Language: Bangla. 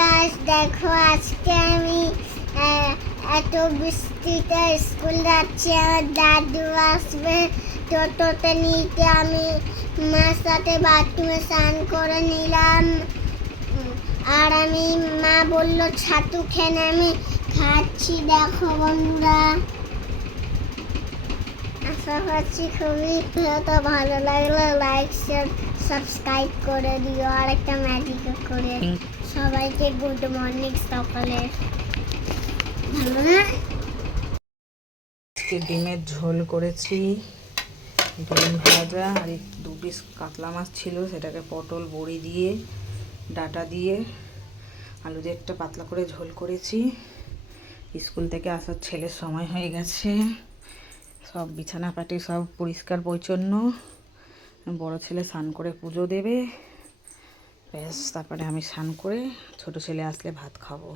গাইস দেখো আজকে আমি এত বৃষ্টিতে স্কুল যাচ্ছি। আমার দাদু আসবে টোটোতে নিতে। আমি মার সাথে বাথরুমে স্নান করে নিলাম। আর আমি মা বললো ছাতু খেয়ে আমি খাচ্ছি। দেখো বন্ধুরা, আশা করছি খুবই ভালো লাগলো। লাইক শেয়ার সাবস্ক্রাইব করে দিও। আর একটা ম্যাজিক করে সবাইকে গুড মর্নিং সকালে। ভালো না? আজকে ডিমের ঝোল করেছি, ডিম ভাজা, আর দু পিস কাতলা মাছ ছিল, সেটাকে পটল বড়ি দিয়ে ডাটা দিয়ে আলু দিয়ে একটা পাতলা করে ঝোল করেছি। স্কুল থেকে আসার ছেলের সময় হয়ে গেছে, সব বিছানা পাটি সব পরিষ্কার পরিচ্ছন্ন। বড় ছেলে স্নান করে পুজো দেবে, ব্যাস তারপরে আমি স্নান করে ছোট ছেলে আসলে ভাত খাবো।